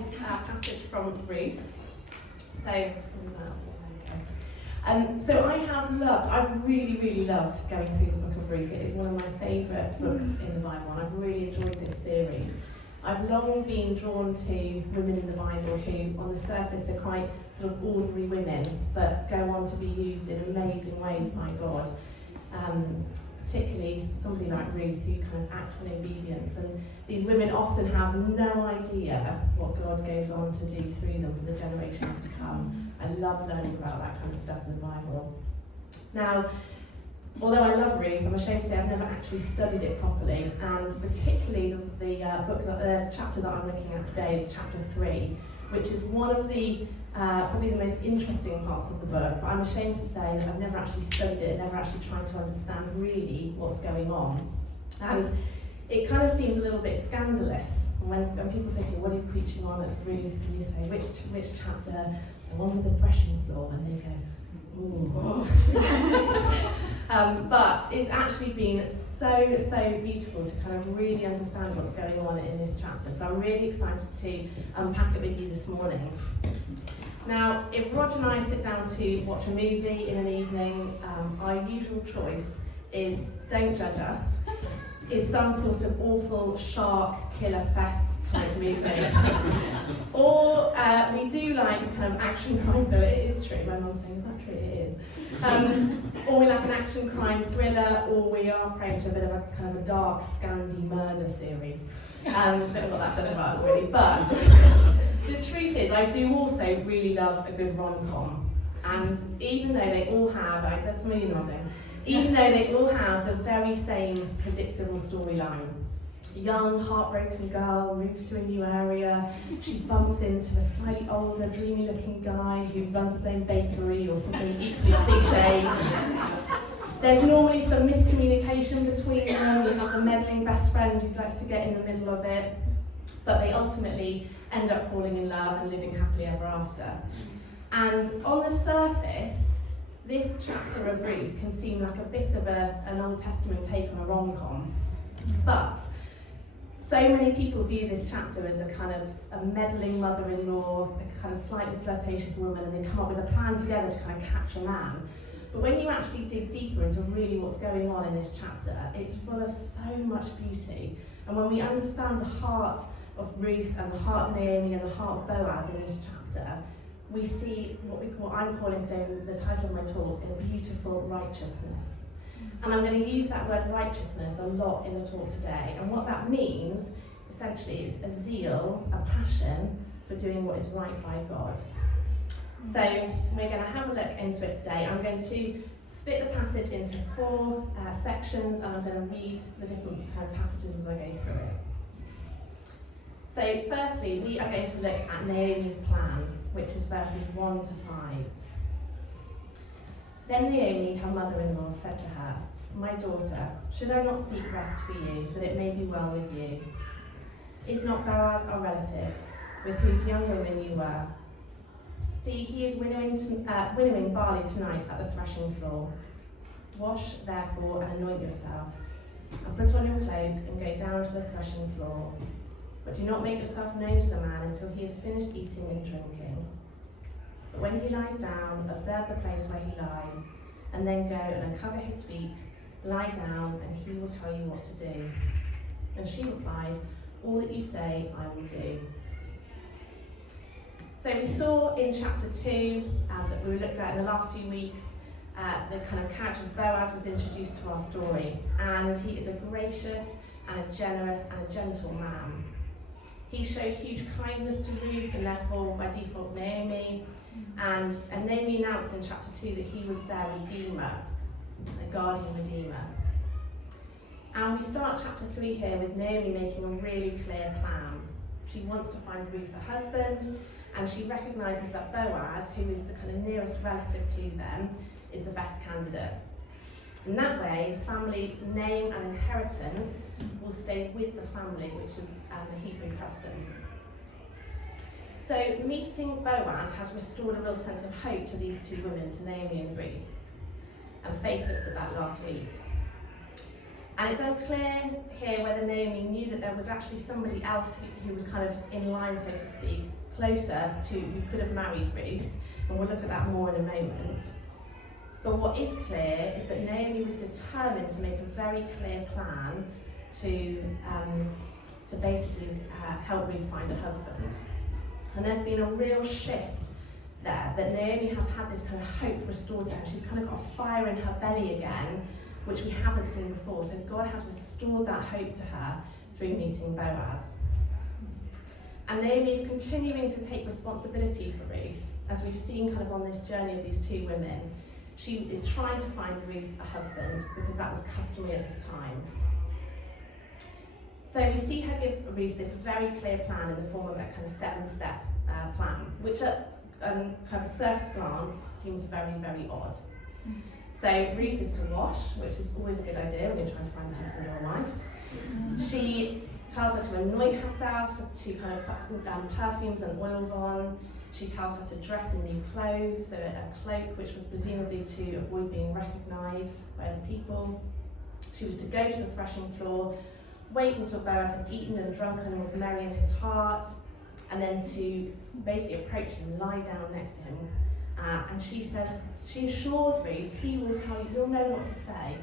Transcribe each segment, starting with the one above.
this passage from Ruth. So I've really loved going through the book of Ruth. It is one of my favourite books in the Bible, and I've really enjoyed this series. I've long been drawn to women in the Bible who, on the surface, are quite sort of ordinary women, but go on to be used in amazing ways by God. Particularly somebody like Ruth, who kind of acts in obedience. And these women often have no idea what God goes on to do through them for the generations to come. I love learning about that kind of stuff in the Bible. Now, although I love Ruth, I'm ashamed to say I've never actually studied it properly, and particularly the chapter that I'm looking at today is chapter 3, which is one of the probably the most interesting parts of the book, but I'm ashamed to say that I've never actually studied it, never actually tried to understand really what's going on. And it kind of seems a little bit scandalous. When people say to you, what are you preaching on? It's Ruth, and you say, which chapter? The one with the threshing floor, and they go, ooh. But it's actually been so beautiful to kind of really understand what's going on in this chapter. So I'm really excited to unpack it with you this morning. Now, if Roger and I sit down to watch a movie in an evening, our usual choice is don't judge us, is some sort of awful shark killer fest type movie. Or we do like kind of action crime thriller. It is true, my mum's saying, is that true? It is. Or we like an action crime thriller, or we are prone to a bit of a kind of a dark, Scandi murder series. Don't know what that said about us really, but the truth is I do also really love a good rom-com. And even though they all have, there's some of you nodding, even though they all have the very same predictable storyline. A young, heartbroken girl moves to a new area. She bumps into a slightly older, dreamy-looking guy who runs his own bakery or something equally cliched. There's normally some miscommunication between them. You have the meddling best friend who likes to get in the middle of it, but they ultimately end up falling in love and living happily ever after. And on the surface, this chapter of Ruth can seem like a bit of an Old Testament take on a rom-com, but so many people view this chapter as a kind of a meddling mother-in-law, a kind of slightly flirtatious woman, and they come up with a plan together to kind of catch a man. But when you actually dig deeper into really what's going on in this chapter, it's full of so much beauty. And when we understand the heart of Ruth and the heart of Naomi and the heart of Boaz in this chapter, we see what I'm calling today, the title of my talk, a beautiful righteousness. And I'm going to use that word righteousness a lot in the talk today. And what that means, essentially, is a zeal, a passion for doing what is right by God. So we're going to have a look into it today. I'm going to split the passage into 4 sections, and I'm going to read the different kind of passages as I go through it. So firstly, we are going to look at Naomi's plan, which is verses 1 to 5. Then Naomi, her mother-in-law, said to her, "My daughter, should I not seek rest for you, that it may be well with you? Is not Boaz our relative, with whose young women you were? See, he is winnowing barley tonight at the threshing floor. Wash, therefore, and anoint yourself, and put on your cloak, and go down to the threshing floor. But do not make yourself known to the man until he has finished eating and drinking. But when he lies down, observe the place where he lies, and then go and uncover his feet, lie down, and he will tell you what to do." And she replied, "All that you say, I will do." So we saw in chapter 2 that we looked at in the last few weeks, the kind of character of Boaz was introduced to our story, and he is a gracious and a generous and a gentle man. He showed huge kindness to Ruth, and therefore by default Naomi, and Naomi announced in chapter 2 that he was their redeemer, a guardian redeemer. And we start chapter 3 here with Naomi making a really clear plan. She wants to find Ruth a husband, and she recognises that Boaz, who is the kind of nearest relative to them, is the best candidate. And that way, family name and inheritance will stay with the family, which is the Hebrew custom. So meeting Boaz has restored a real sense of hope to these two women, to Naomi and Ruth. And Faith looked at that last week. And it's unclear here whether Naomi knew that there was actually somebody else who was kind of in line, so to speak, closer to who could have married Ruth, and we'll look at that more in a moment. But what is clear is that Naomi was determined to make a very clear plan to basically help Ruth find a husband. And there's been a real shift there, that Naomi has had this kind of hope restored to her. She's kind of got a fire in her belly again, which we haven't seen before. So God has restored that hope to her through meeting Boaz. And Naomi is continuing to take responsibility for Ruth, as we've seen kind of on this journey of these two women. She is trying to find Ruth a husband because that was customary at this time. So we see her give Ruth this very clear plan in the form of a kind of 7-step plan, which at kind of a surface glance seems very, very odd. So Ruth is to wash, which is always a good idea when you're trying to find a husband or a wife. She tells her to anoint herself, to kind of put perfumes and oils on. She tells her to dress in new clothes, so a cloak, which was presumably to avoid being recognised by other people. She was to go to the threshing floor, wait until Boaz had eaten and drunken and was merry in his heart, and then to basically approach him and lie down next to him. And she assures Ruth, he will tell you, you'll know what to say.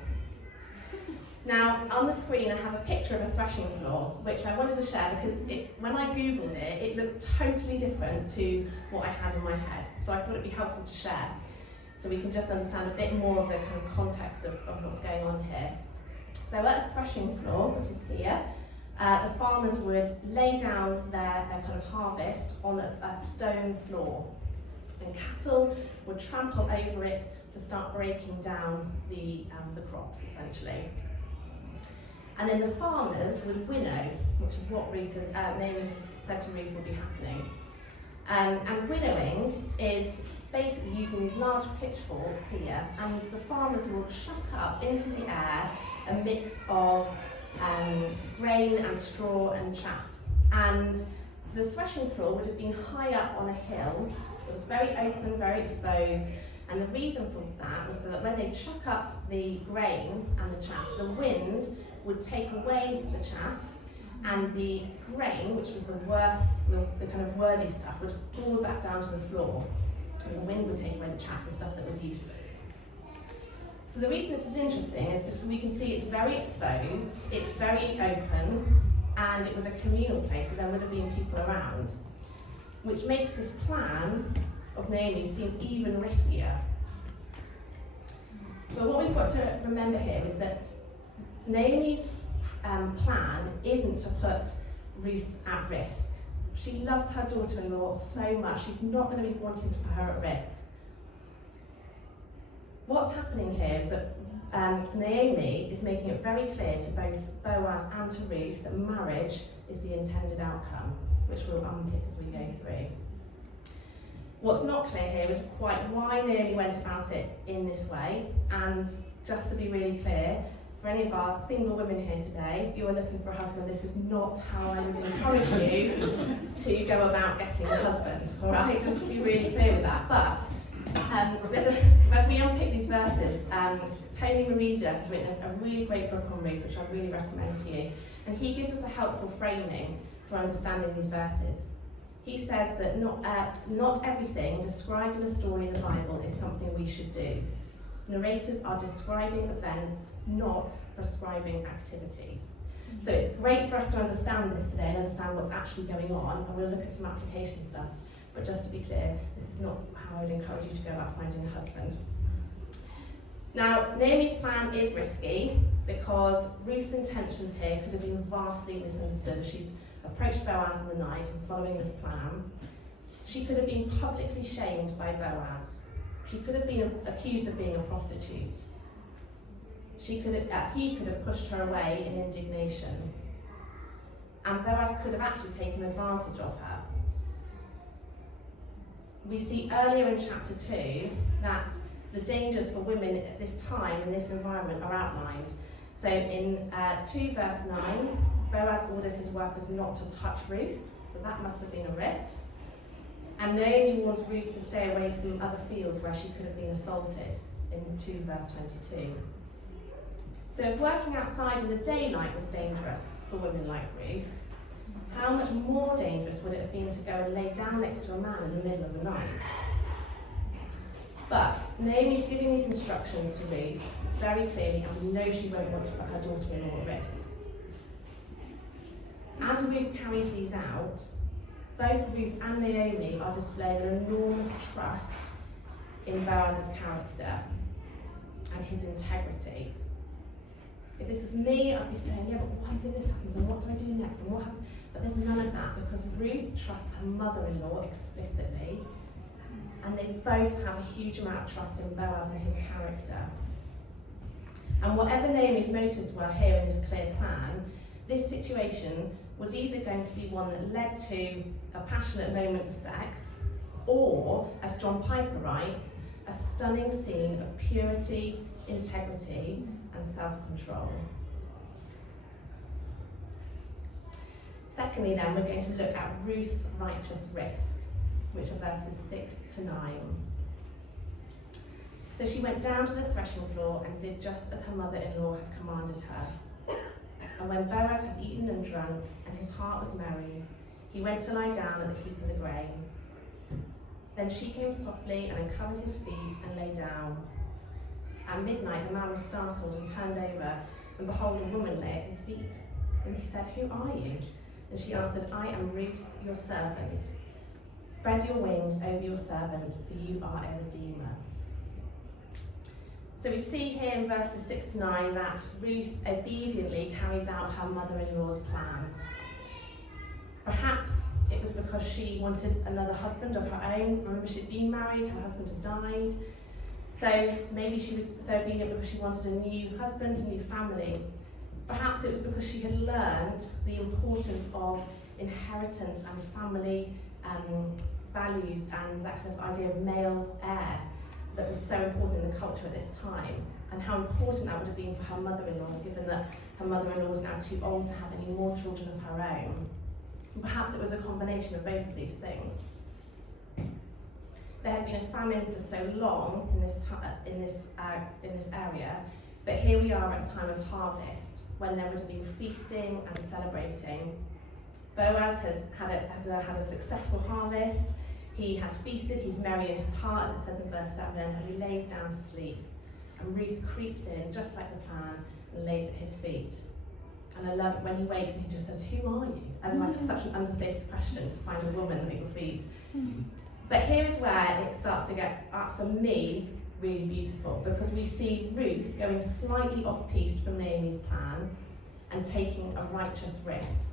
Now, on the screen I have a picture of a threshing floor, which I wanted to share because when I googled it, it looked totally different to what I had in my head. So I thought it'd be helpful to share, so we can just understand a bit more of the kind of context of what's going on here. So at the threshing floor, which is here, the farmers would lay down their kind of harvest on a stone floor. And cattle would trample over it to start breaking down the crops, essentially. And then the farmers would winnow, which is what Naomi has said to Ruth will be happening. And winnowing is basically using these large pitchforks here, and the farmers will chuck up into the air a mix of grain and straw and chaff. And the threshing floor would have been high up on a hill. It was very open, very exposed, and the reason for that was so that when they chuck up the grain and the chaff, the wind would take away the chaff, and the grain, which was the kind of worthy stuff, would fall back down to the floor, and the wind would take away the chaff, the stuff that was useless. So the reason this is interesting is because we can see it's very exposed, it's very open, and it was a communal place, so there would have been people around, which makes this plan of Naomi seem even riskier. But what we've got to remember here is that Naomi's plan isn't to put Ruth at risk. She loves her daughter-in-law so much, she's not going to be wanting to put her at risk. What's happening here is that Naomi is making it very clear to both Boaz and to Ruth that marriage is the intended outcome, which we'll unpick as we go through. What's not clear here is quite why Naomi went about it in this way, and just to be really clear, for any of our single women here today, you are looking for a husband, this is not how I would encourage you to go about getting a husband, all right? Just to be really clear with that. But as we unpick these verses, Tony Merida has written a really great book on Ruth, which I really recommend to you, and he gives us a helpful framing for understanding these verses. He says that not everything described in a story in the Bible is something we should do. Narrators are describing events, not prescribing activities. So it's great for us to understand this today and understand what's actually going on, and we'll look at some application stuff. But just to be clear, this is not how I would encourage you to go about finding a husband. Now, Naomi's plan is risky because Ruth's intentions here could have been vastly misunderstood. She's approached Boaz in the night and following this plan. She could have been publicly shamed by Boaz. She could have been accused of being a prostitute. He could have pushed her away in indignation. And Boaz could have actually taken advantage of her. We see earlier in chapter 2 that the dangers for women at this time in this environment are outlined. So in 2 verse 9, Boaz orders his workers not to touch Ruth, so that must have been a risk. And Naomi warns Ruth to stay away from other fields where she could have been assaulted in 2 verse 22. So if working outside in the daylight was dangerous for women like Ruth, how much more dangerous would it have been to go and lay down next to a man in the middle of the night? But Naomi's giving these instructions to Ruth very clearly, and we know she won't want to put her daughter-in-law at risk. As Ruth carries these out, both Ruth and Naomi are displaying an enormous trust in Boaz's character and his integrity. If this was me, I'd be saying, yeah, but what happens if this happens, and what do I do next, and what happens? But there's none of that, because Ruth trusts her mother-in-law explicitly, and they both have a huge amount of trust in Boaz and his character. And whatever Naomi's motives were here in this clear plan, this situation was either going to be one that led to a passionate moment of sex, or, as John Piper writes, a stunning scene of purity, integrity, and self-control. Secondly, then, we're going to look at Ruth's righteous risk, which are verses 6 to 9. So she went down to the threshing floor and did just as her mother-in-law had commanded her. And when Boaz had eaten and drunk, and his heart was merry, he went to lie down at the heap of the grain. Then she came softly and uncovered his feet and lay down. At midnight the man was startled and turned over, and behold, a woman lay at his feet. And he said, "Who are you?" And she answered, "I am Ruth, your servant. Spread your wings over your servant, for you are a redeemer." So we see here in verses 6 to 9 that Ruth obediently carries out her mother-in-law's plan. Perhaps it was because she wanted another husband of her own. Remember, she'd been married, her husband had died. So maybe she was so obedient because she wanted a new husband, a new family. Perhaps it was because she had learned the importance of inheritance and family values and that kind of idea of male heir that was so important in the culture at this time, and how important that would have been for her mother-in-law, given that her mother-in-law was now too old to have any more children of her own. And perhaps it was a combination of both of these things. There had been a famine for so long in this area, but here we are at a time of harvest, when there would have been feasting and celebrating. Boaz has had a successful harvest. He has feasted, he's merry in his heart, as it says in verse 7, and he lays down to sleep. And Ruth creeps in, just like the plan, and lays at his feet. And I love it when he wakes and he just says, "Who are you?" And like such an understated question to find a woman at your feet. But here is where it starts to get, for me, really beautiful, because we see Ruth going slightly off-piste from Naomi's plan and taking a righteous risk.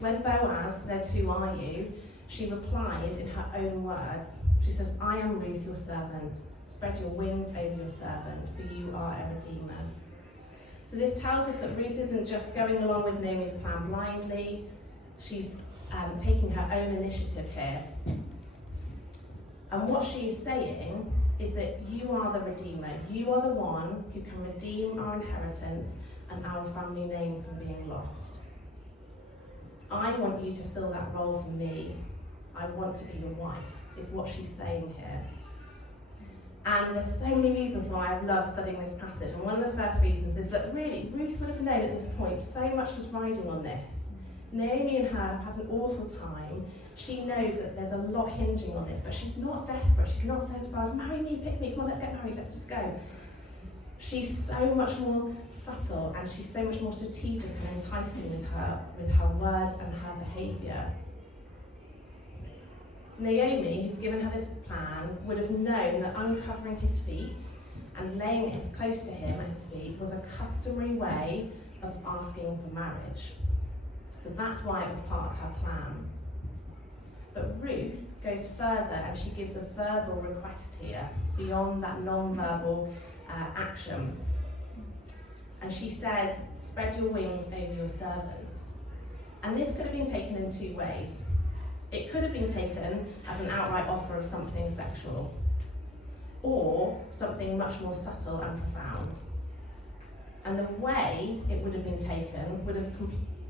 When Boaz says, "Who are you?" she replies in her own words. She says, "I am Ruth, your servant. Spread your wings over your servant, for you are a redeemer." So this tells us that Ruth isn't just going along with Naomi's plan blindly. She's taking her own initiative here. And what she is saying is that you are the redeemer. You are the one who can redeem our inheritance and our family name from being lost. I want you to fill that role for me. I want to be your wife, is what she's saying here. And there's so many reasons why I've loved studying this passage. And one of the first reasons is that really, Ruth would have known at this point so much was riding on this. Naomi and her have had an awful time. She knows that there's a lot hinging on this, but she's not desperate. She's not saying to Boaz, "Marry me, pick me, come on, let's get married, let's just go." She's so much more subtle, and she's so much more strategic and enticing with her words and her behaviour. Naomi, who's given her this plan, would have known that uncovering his feet and laying it close to him at his feet was a customary way of asking for marriage. So that's why it was part of her plan. But Ruth goes further, and she gives a verbal request here, beyond that non-verbal action. And she says, "Spread your wings over your servant." And this could have been taken in two ways. It could have been taken as an outright offer of something sexual, or something much more subtle and profound. And the way it would have been taken would have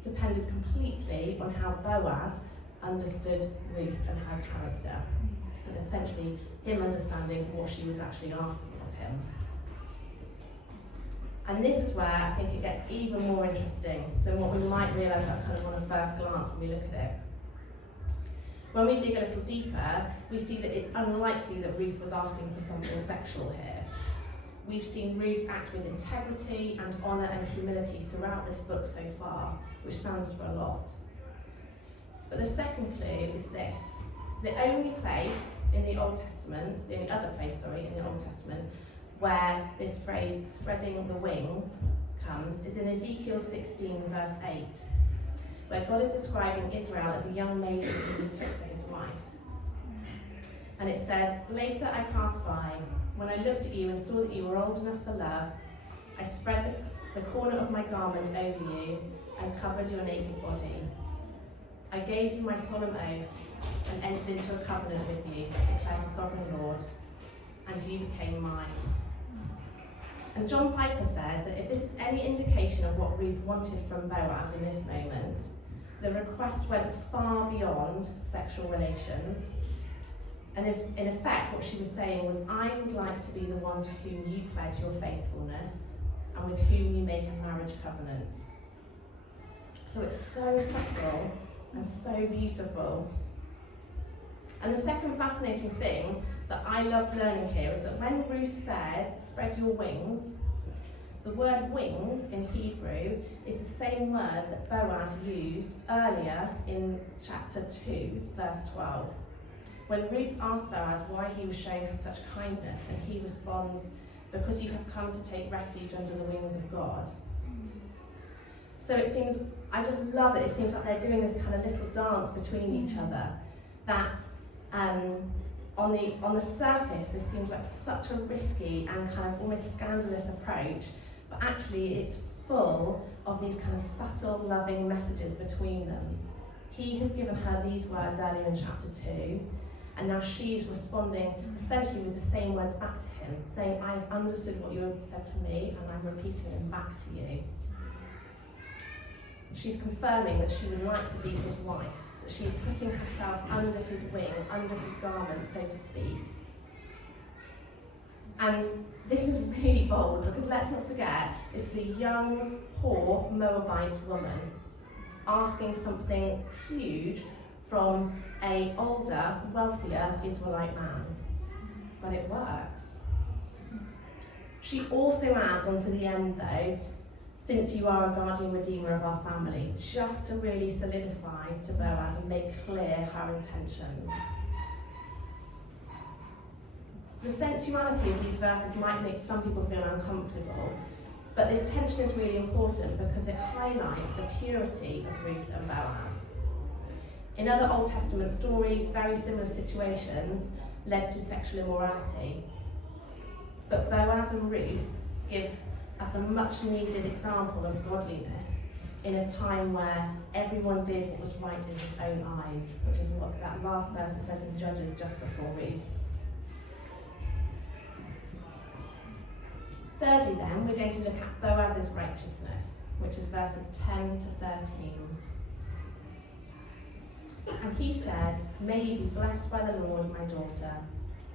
depended completely on how Boaz understood Ruth and her character, and essentially him understanding what she was actually asking of him. And this is where I think it gets even more interesting than what we might realise kind of on a first glance when we look at it. When we dig a little deeper, we see that it's unlikely that Ruth was asking for something sexual here. We've seen Ruth act with integrity and honour and humility throughout this book so far, which stands for a lot. But the second clue is this. The only place in the Old Testament, the only other place, in the Old Testament, where this phrase, spreading the wings, comes, is in Ezekiel 16, verse 8, where God is describing Israel as a young maiden who he took for his wife. And it says, "Later I passed by. When I looked at you and saw that you were old enough for love, I spread the corner of my garment over you and covered your naked body. I gave you my solemn oath and entered into a covenant with you, declares the sovereign Lord, and you became mine." And John Piper says that if this is any indication of what Ruth wanted from Boaz in this moment, the request went far beyond sexual relations. And if, in effect, what she was saying was, I would like to be the one to whom you pledge your faithfulness and with whom you make a marriage covenant. So it's so subtle and so beautiful. And the second fascinating thing that I loved learning here is that when Ruth says, spread your wings, the word wings in Hebrew is the same word that Boaz used earlier in chapter 2, verse 12. When Ruth asked Boaz why he was showing her such kindness, and he responds, because you have come to take refuge under the wings of God. So it seems, I just love it, it seems like they're doing this kind of little dance between each other, that on the surface this seems like such a risky and kind of almost scandalous approach, but actually it's full of these kind of subtle, loving messages between them. He has given her these words earlier in chapter 2, and now she's responding essentially with the same words back to him, saying, I've understood what you have said to me, and I'm repeating them back to you. She's confirming that she would like to be his wife, that she's putting herself under his wing, under his garment, so to speak. And this is really bold, because let's not forget, this is a young, poor Moabite woman asking something huge from an older, wealthier Israelite man. But it works. She also adds onto the end, though, since you are a guardian redeemer of our family, just to really solidify to Boaz and make clear her intentions. The sensuality of these verses might make some people feel uncomfortable, but this tension is really important because it highlights the purity of Ruth and Boaz. In other Old Testament stories, very similar situations led to sexual immorality. But Boaz and Ruth give us a much needed example of godliness in a time where everyone did what was right in his own eyes, which is what that last verse says in Judges just before Ruth. Thirdly then, we're going to look at Boaz's righteousness, which is verses 10 to 13. And he said, "May you be blessed by the Lord, my daughter.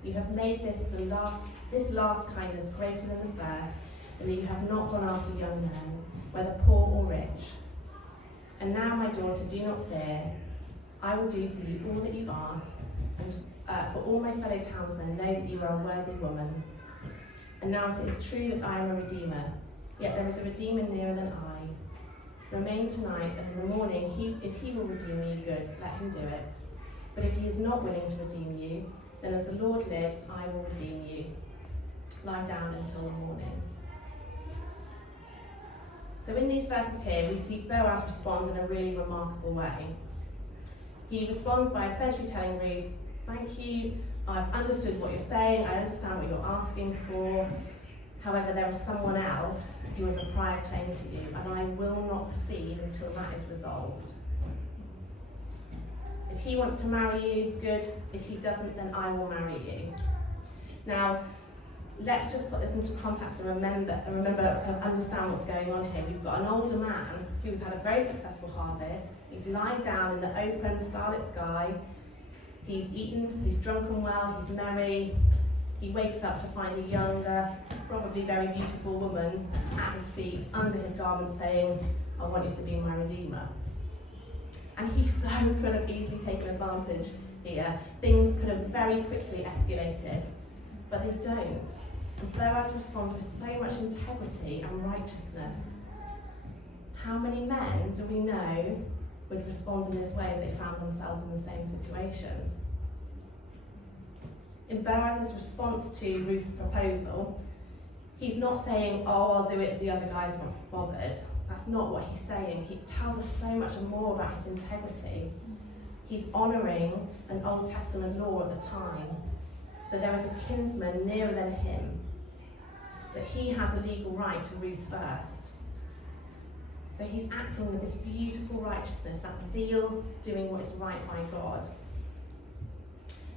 You have made this last kindness greater than the first, and that you have not gone after young men, whether poor or rich. And now, my daughter, do not fear. I will do for you all that you've asked, and for all my fellow townsmen know that you are a worthy woman. And now it is true that I am a redeemer, yet there is a redeemer nearer than I. Remain tonight, and in the morning, if he will redeem you, good, let him do it. But if he is not willing to redeem you, then as the Lord lives, I will redeem you. Lie down until the morning." So in these verses here, we see Boaz respond in a really remarkable way. He responds by essentially telling Ruth, "Thank you, I've understood what you're saying, I understand what you're asking for. However, there is someone else who has a prior claim to you, and I will not proceed until that is resolved. If he wants to marry you, good. If he doesn't, then I will marry you." Now, let's just put this into context and remember kind of understand what's going on here. We've got an older man who's had a very successful harvest. He's lying down in the open, starlit sky. He's eaten, he's drunken well, he's merry. He wakes up to find a younger, probably very beautiful woman at his feet, under his garment, saying, I want you to be my Redeemer. And he so could have easily taken advantage here. Things could have very quickly escalated, but they don't. And Boaz responds with so much integrity and righteousness. How many men do we know would respond in this way if they found themselves in the same situation? In Boaz's response to Ruth's proposal, he's not saying, oh, I'll do it if the other guy's not bothered. That's not what he's saying. He tells us so much more about his integrity. He's honouring an Old Testament law at the time, that there is a kinsman nearer than him, that he has a legal right to Ruth first. So he's acting with this beautiful righteousness, that zeal, doing what is right by God.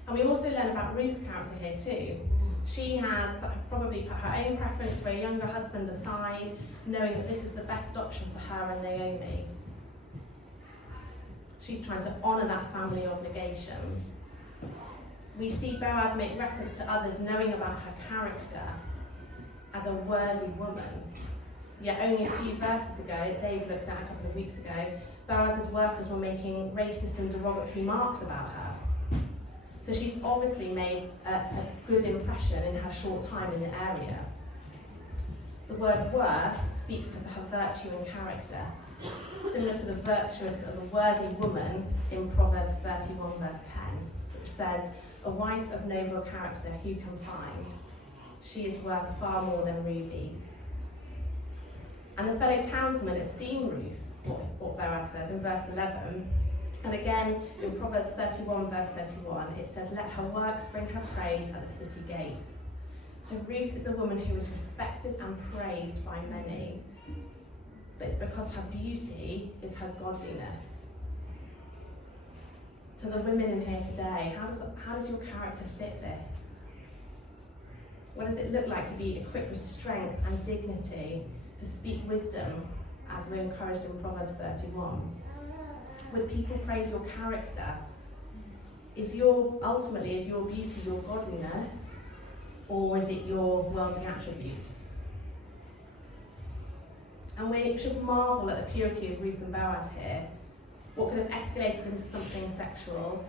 And we also learn about Ruth's character here too. She has probably put her own preference for a younger husband aside, knowing that this is the best option for her and Naomi. She's trying to honour that family obligation. We see Boaz make reference to others knowing about her character as a worthy woman. Yet only a few verses ago, Dave looked at a couple of weeks ago, Boaz's workers were making racist and derogatory remarks about her. So she's obviously made a good impression in her short time in the area. The word worth speaks of her virtue and character, similar to the virtuous of a worthy woman in Proverbs 31 verse 10, which says, a wife of noble character who can find? She is worth far more than rubies. And the fellow townsmen esteem Ruth, what Boaz says in verse 11. And again, in Proverbs 31 verse 31, it says, let her works bring her praise at the city gate. So Ruth is a woman who is respected and praised by many, but it's because her beauty is her godliness. To the women in here today, how does your character fit this? What does it look like to be equipped with strength and dignity, to speak wisdom, as we're encouraged in Proverbs 31? Would people praise your character? Is your beauty your godliness, or is it your worldly attributes? And we should marvel at the purity of Ruth and Boaz here. What could have escalated into something sexual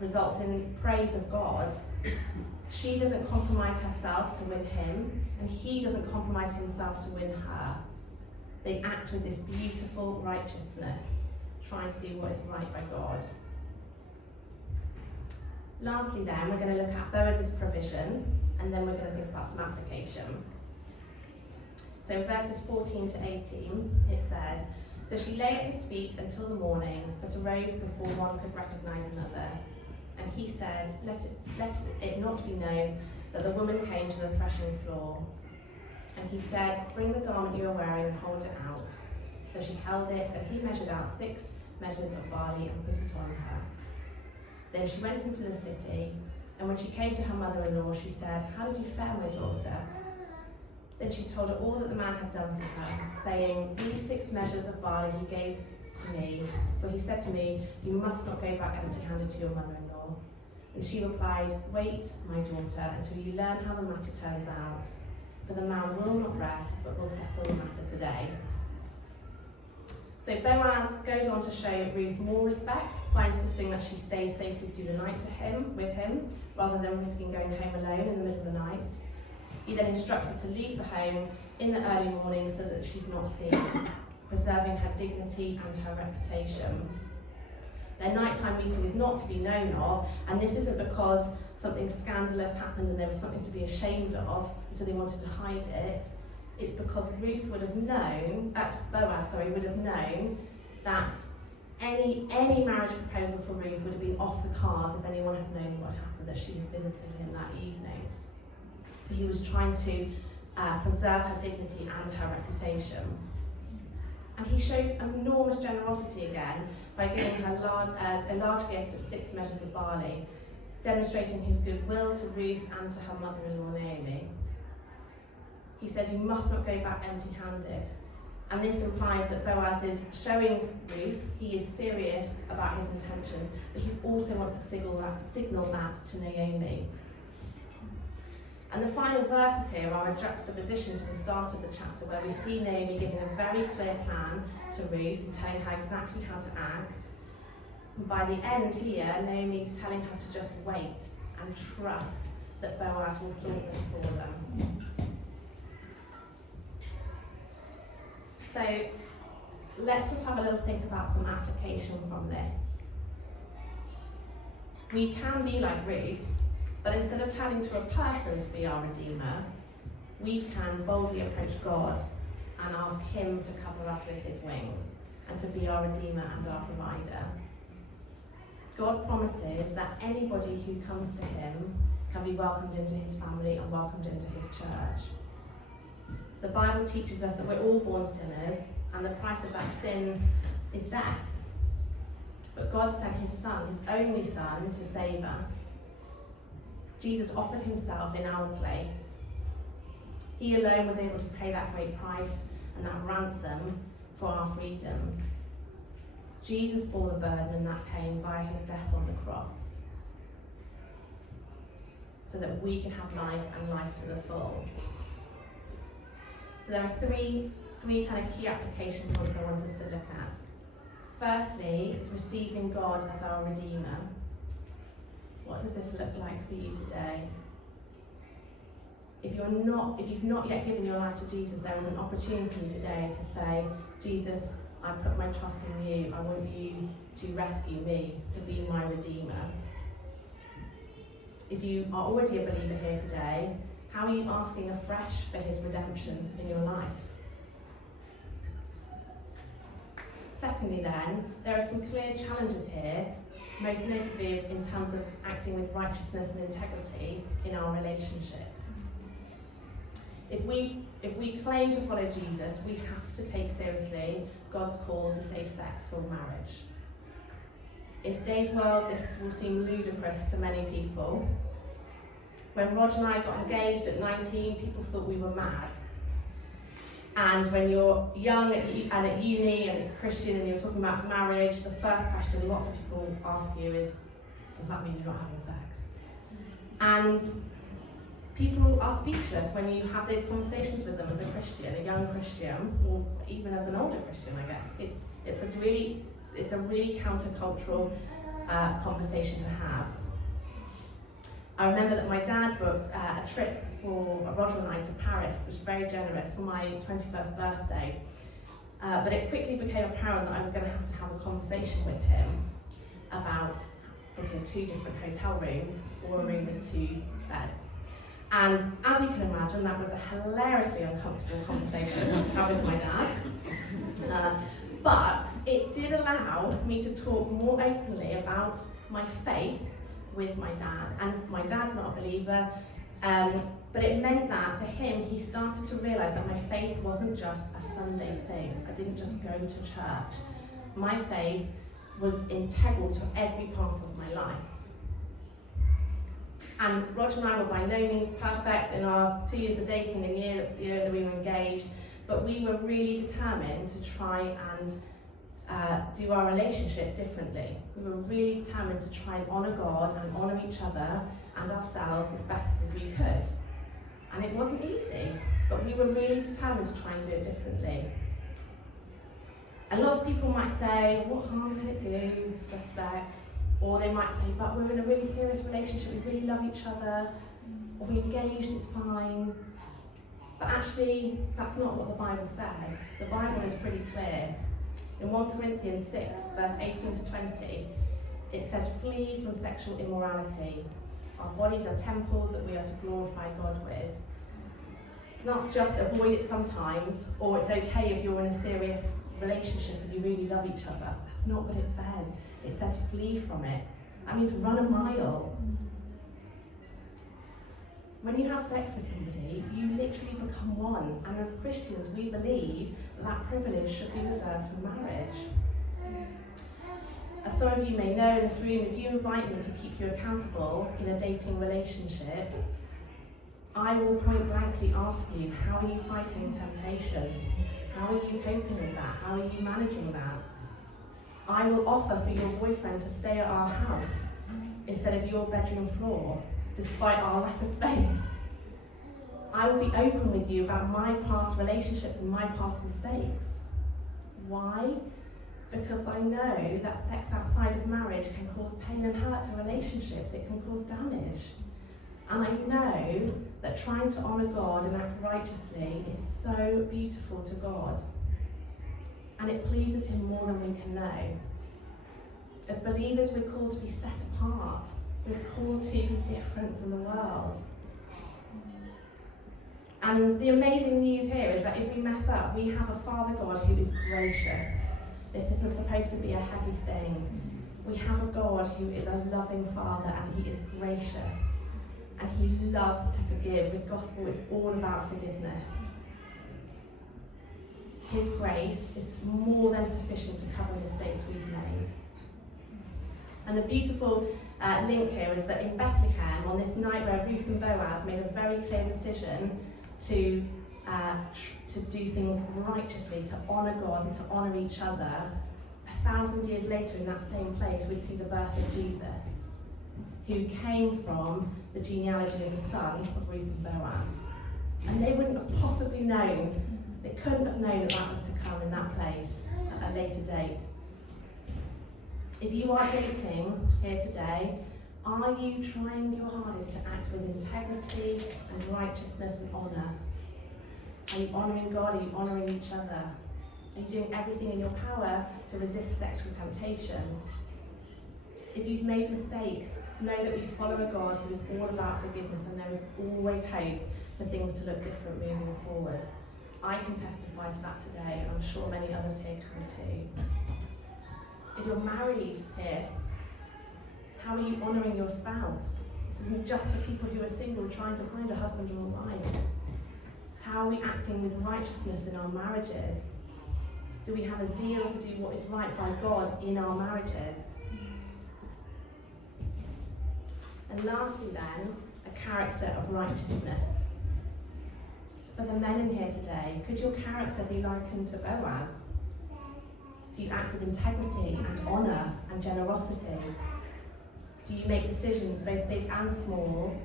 results in praise of God. She doesn't compromise herself to win him, and he doesn't compromise himself to win her. They act with this beautiful righteousness, trying to do what is right by God. Lastly then, we're going to look at Boaz's provision, and then we're going to think about some application. So in verses 14 to 18, it says, "So she lay at his feet until the morning, but arose before one could recognize another. And he said, let it not be known that the woman came to the threshing floor. And he said, bring the garment you are wearing and hold it out. So she held it, and he measured out 6 measures of barley and put it on her. Then she went into the city, and when she came to her mother-in-law, she said, how did you fare, my daughter? Then she told her all that the man had done for her, saying, these 6 measures of barley he gave to me, for he said to me, you must not go back empty-handed to your mother-in-law. And she replied, wait, my daughter, until you learn how the matter turns out. For the man will not rest, but will settle the matter today." So Boaz goes on to show Ruth more respect by insisting that she stays safely through the night with him, rather than risking going home alone in the middle of the night. He then instructs her to leave the home in the early morning so that she's not seen, preserving her dignity and her reputation. Their nighttime meeting is not to be known of, and this isn't because something scandalous happened and there was something to be ashamed of, and so they wanted to hide it. It's because Boaz would have known that any marriage proposal for Ruth would have been off the cards if anyone had known what happened, that she had visited him that evening. So he was trying to preserve her dignity and her reputation. And he shows enormous generosity again by giving her a large gift of 6 measures of barley, demonstrating his goodwill to Ruth and to her mother-in-law Naomi. He says, you must not go back empty-handed. And this implies that Boaz is showing Ruth he is serious about his intentions, but he also wants to signal that to Naomi. And the final verses here are a juxtaposition to the start of the chapter, where we see Naomi giving a very clear plan to Ruth and telling her exactly how to act. And by the end here, Naomi's telling her to just wait and trust that Boaz will sort this for them. So let's just have a little think about some application from this. We can be like Ruth, but instead of telling to a person to be our Redeemer, we can boldly approach God and ask him to cover us with his wings and to be our Redeemer and our provider. God promises that anybody who comes to him can be welcomed into his family and welcomed into his church. The Bible teaches us that we're all born sinners, and the price of that sin is death. But God sent his Son, his only Son, to save us. Jesus offered himself in our place. He alone was able to pay that great price and that ransom for our freedom. Jesus bore the burden and that pain via his death on the cross, so that we could have life and life to the full. So there are three kind of key application points I want us to look at. Firstly, it's receiving God as our Redeemer. What does this look like for you today? If you've not yet given your life to Jesus, there is an opportunity today to say, Jesus, I put my trust in you. I want you to rescue me, to be my Redeemer. If you are already a believer here today, how are you asking afresh for his redemption in your life? Secondly then, there are some clear challenges here, most notably in terms of acting with righteousness and integrity in our relationships. If we claim to follow Jesus, we have to take seriously God's call to safe-sex-filled marriage. In today's world, this will seem ludicrous to many people. When Rod and I got engaged at 19, people thought we were mad. And when you're young and at uni and a Christian and you're talking about marriage, the first question lots of people ask you is, does that mean you're not having sex? And people are speechless when you have those conversations with them as a Christian, a young Christian, or even as an older Christian, I guess. It's a really countercultural conversation to have. I remember that my dad booked a trip for Roger and I to Paris, which was very generous, for my 21st birthday. But it quickly became apparent that I was going to have a conversation with him about booking 2 different hotel rooms or a room with 2 beds. And as you can imagine, that was a hilariously uncomfortable conversation to have with my dad. But it did allow me to talk more openly about my faith with my dad. And my dad's not a believer, but it meant that for him, he started to realise that my faith wasn't just a Sunday thing. I didn't just go to church. My faith was integral to every part of my life. And Roger and I were by no means perfect in our 2 years of dating, the year that we were engaged, but we were really determined to try and do our relationship differently. We were really determined to try and honour God and honour each other and ourselves as best as we could. And it wasn't easy, but we were really determined to try and do it differently. And lots of people might say, what harm can it do? It's just sex. Or they might say, but we're in a really serious relationship, we really love each other, or we're engaged, it's fine. But actually, that's not what the Bible says. The Bible is pretty clear. In 1 Corinthians 6, verse 18 to 20, it says, flee from sexual immorality. Our bodies are temples that we are to glorify God with. It's not just avoid it sometimes, or it's okay if you're in a serious relationship and you really love each other. That's not what it says. It says flee from it. That means run a mile. When you have sex with somebody, you literally become one. And as Christians, we believe that privilege should be reserved for marriage. As some of you may know in this room, if you invite me to keep you accountable in a dating relationship, I will point blankly ask you, how are you fighting temptation? How are you coping with that? How are you managing that? I will offer for your boyfriend to stay at our house instead of your bedroom floor, despite our lack of space. I will be open with you about my past relationships and my past mistakes. Why? Because I know that sex outside of marriage can cause pain and hurt to relationships. It can cause damage. And I know that trying to honour God and act righteously is so beautiful to God. And it pleases him more than we can know. As believers, we're called to be set apart. We're called to be different from the world. And the amazing news here is that if we mess up, we have a Father God who is gracious. This isn't supposed to be a heavy thing. We have a God who is a loving Father, and he is gracious. And he loves to forgive. The gospel is all about forgiveness. His grace is more than sufficient to cover mistakes we've made. And the beautiful link here is that in Bethlehem, on this night where Ruth and Boaz made a very clear decision to do things righteously, to honour God and to honour each other, 1,000 years later in that same place we'd see the birth of Jesus, who came from the genealogy of the son of Ruth and Boaz. And they wouldn't have possibly known, they couldn't have known that was to come in that place at a later date. If you are dating here today, are you trying your hardest to act with integrity and righteousness and honour? Are you honouring God? Are you honouring each other? Are you doing everything in your power to resist sexual temptation? If you've made mistakes, know that we follow a God who is all about forgiveness, and there is always hope for things to look different moving forward. I can testify to that today, and I'm sure many others here can too. If you're married here, how are you honouring your spouse? This isn't just for people who are single trying to find a husband or a wife. How are we acting with righteousness in our marriages? Do we have a zeal to do what is right by God in our marriages? And lastly then, a character of righteousness. For the men in here today, could your character be likened to Boaz? Do you act with integrity and honour and generosity? Do you make decisions, both big and small,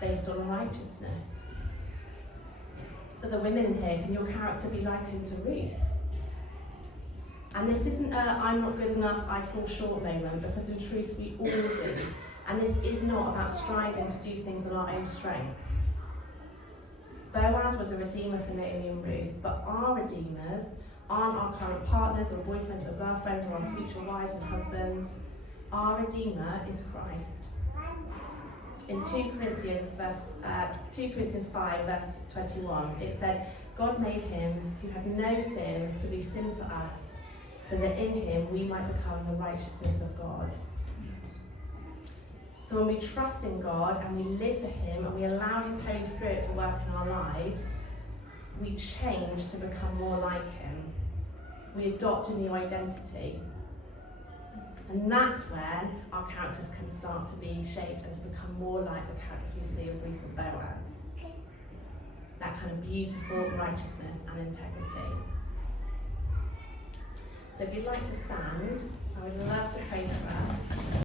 based on righteousness? For the women in here, can your character be likened to Ruth? And this isn't a I'm not good enough, I fall short moment, because in truth we all do. And this is not about striving to do things on our own strength. Boaz was a redeemer for Naomi and Ruth, but our redeemers aren't our current partners or boyfriends or girlfriends or our future wives and husbands. Our redeemer is Christ. In 2 Corinthians 5 verse 21, it said, God made him who had no sin to be sin for us, so that in him we might become the righteousness of God. So when we trust in God and we live for him and we allow his Holy Spirit to work in our lives, we change to become more like him. We adopt a new identity. And that's when our characters can start to be shaped and to become more like the characters we see of Ruth and Boaz. That kind of beautiful righteousness and integrity. So if you'd like to stand, I would love to pray for us.